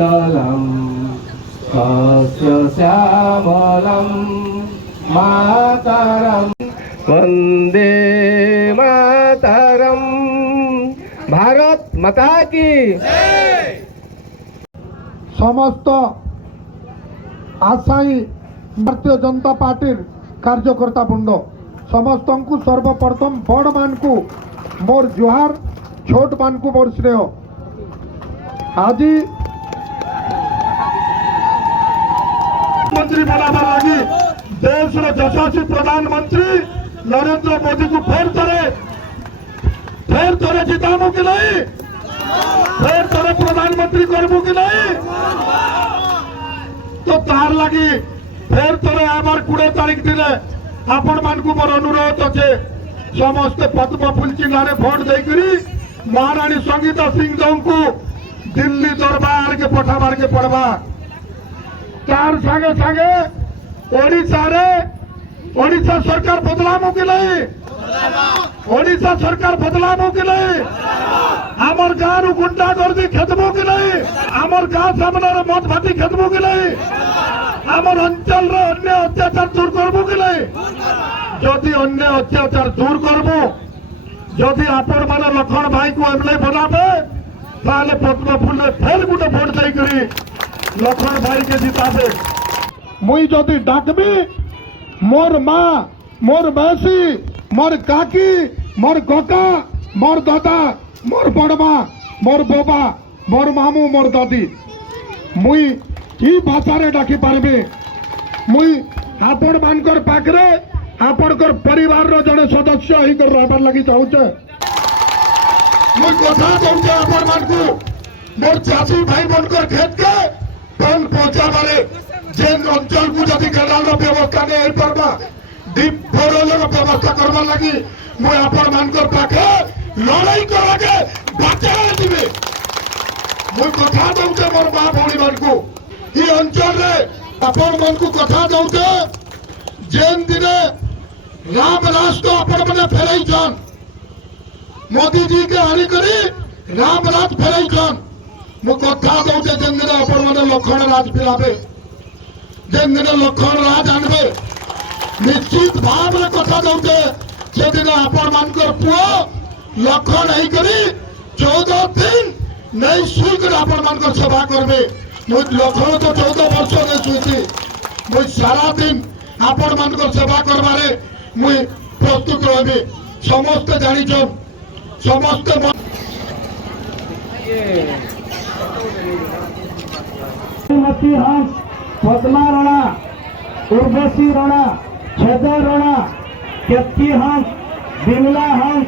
शीतलम सस्य श्यामलम मातरम वंदे मातरम। भारत माता की समस्त आशायी भारतीय जनता पार्टी कार्यकर्ता बृंद समस्त को सर्वप्रथम बड़ मान को मोर जुहार, छोट मान को मोर स्नेह। आज मंत्री बनावा लगी देश यशस्वी प्रधानमंत्री नरेंद्र मोदी को फेर थोड़े जितामु कि नहीं, फेर थोड़े प्रधानमंत्री करबू कि नहीं। तो तार लगी फेर थोड़े आमार 20 तारीख दिन आपण मान को मोर अनुरोध अच्छे समस्त पद्म फुल चिन्ह भोट देकरी महारानी संगीता सिंह को दिल्ली दरबार के पठाबार के पड़वा। तार सागे सागे ओडिशा सरकार बदलामु कि नहीं, ओडिशा सरकार बदलामु कि नहीं। आमर गाँव गुंडा गर्दी खेदबू कि नहीं, आमर गाँव सामने मत भाती खेदबू कि नहीं, आमर अंचल अन्य अत्याचार दूर करबू कि नहीं। जदि अन्य अत्याचार दूर करबू, जदि आपण माने लखन भाई को एमएलए बनाबे ताले पद्म फुल फेर गुटे भोट देकरी लखन भाई के जिताबे। मुई जदि डाकबी मोर माँ, मोर मौसी, मोर काकी, मोर कका, मोर दादा, मोर बड़मा, मोर बोबा, मोर मामू, मोर दादी मुई ई भाषा रे डाकी पारबी। मुई आपण मानकर पाखरे आपणकर परिवार रो जड़े सदस्य ही कर रहबार लगी चाहूचे। मुई कथा दउचे आपण मान को मोर चाची भाई बनकर खेत के पान पहुंचा बारे जेन अंचल को जदि केनाल रो व्यवस्था ने एल परबा दीप बोरल रो व्यवस्था करबा लगी मुई आपण मानकर पाखे लड़ाई कराके बाटे दिबे। मुई कथा दउचे मोर मां भौणी मान को ई अंचल रे आपण मान को कथा दउचे जेन दिने राम राष्ट्र आपण मने फेरई छन, मोदी जी के हानि करी राम राज फेरई छन। मु कथा दउचे जेन दिने आपण मने लखन राज फिराबे, जेन दिने लखन राज आनबे निश्चित भाव रे कथा दउचे से दिन आपण मानकर पुओ लखन है करी 14 दिन नहीं सुईकर आपण मानकर सेवा करबे। मु लखन तो 14 वर्ष नहीं सुईची, मु सारा दिन आपण मानकर सेवा करबारे मुई प्रस्तुत रही। समस्त जानिछन समस्त हंस, पद्मा राणा, उर्वशी राणा, छेदर राणा, केतकी हंस, बिमला हंस,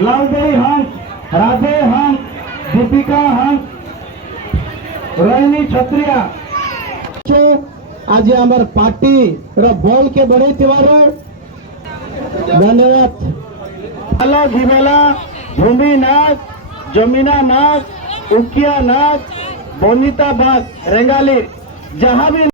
लालदेई हंस, राधे हंस, दीपिका हंस, रोहिणी छत्रिया आज आमर पार्टी बल के बढ़े धन्यवाद। अला घिमेला भूमि नाग, जमीना नाग, उकिया नाग, बोनीता बाग, रेंगाली जहाँ भी